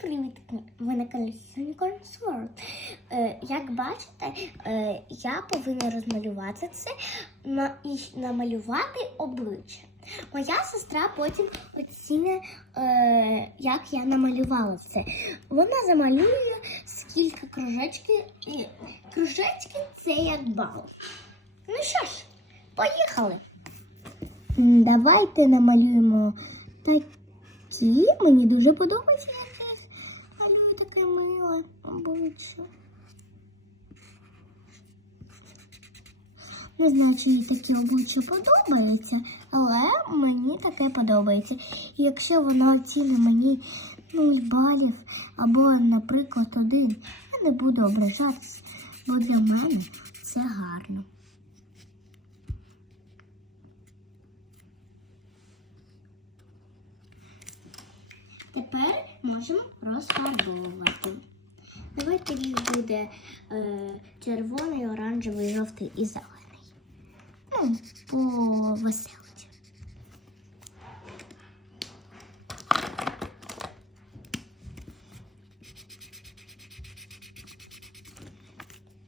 привіт! Ви на каналі Unicorns World. Е, як бачите, е, я повинна розмалювати це і намалювати обличчя. Моя сестра потім оціне, е, як я намалювала це. Вона замалює скільки кружечки, кружечки це як бал. Ну що ж, поїхали. Давайте намалюємо такі. Мені дуже подобається, як я малюю таке миле обличчя. Не знаю, чи їй таке обличчя подобається, але мені таке подобається. І якщо вона оцінить мені 0 балів або, наприклад, один, я не буду ображатися, бо для мене це гарно. Тепер можемо розфарбовувати. Давайте їх буде е, червоний, оранжевий, жовтий і зелений. Ну, по веселці.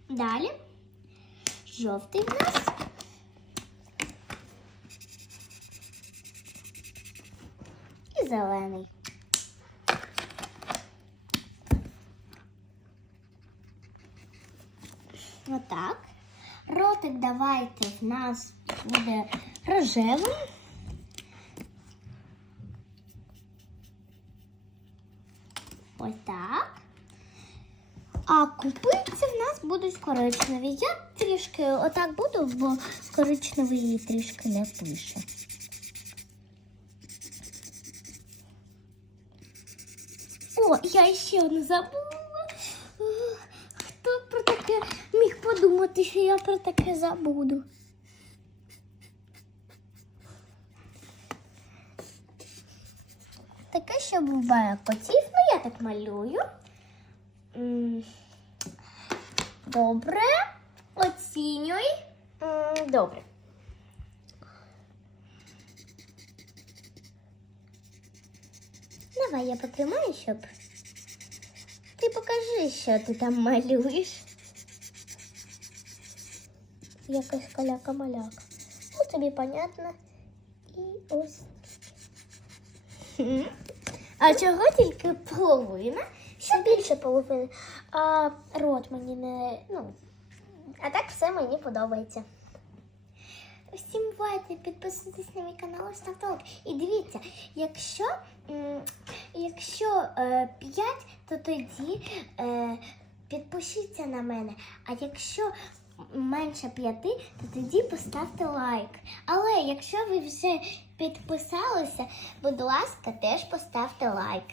Далі жовтий в нас. І зелений. Отак. Ротик давайте в нас буде рожевим. Ось так. А купиці в нас будуть коричневі. Я трішки отак буду, бо коричневий її трішки не пише. О, я ще одне забула. Ух, Хто про таке міг подумати, що я про таке забуду? Таке ще буває котів, ну я так малюю. Добре. Оцінюй. Добре. Давай я потримаю, щоб. Ти покажи, що ти там малюєш. Якась каляка-маляка. Ну, тобі понятно. І ось. А чого тільки половина? Ще більше половини. А рот мені не. Ну. А так все мені подобається. Всім бувайте, підписуйтесь на мій канал, ставте лайк. І дивіться, якщо, якщо е, 5, то тоді е, підпишіться на мене. А якщо менше п'яти, то тоді поставте лайк. Але якщо ви вже підписалися, будь ласка, теж поставте лайк.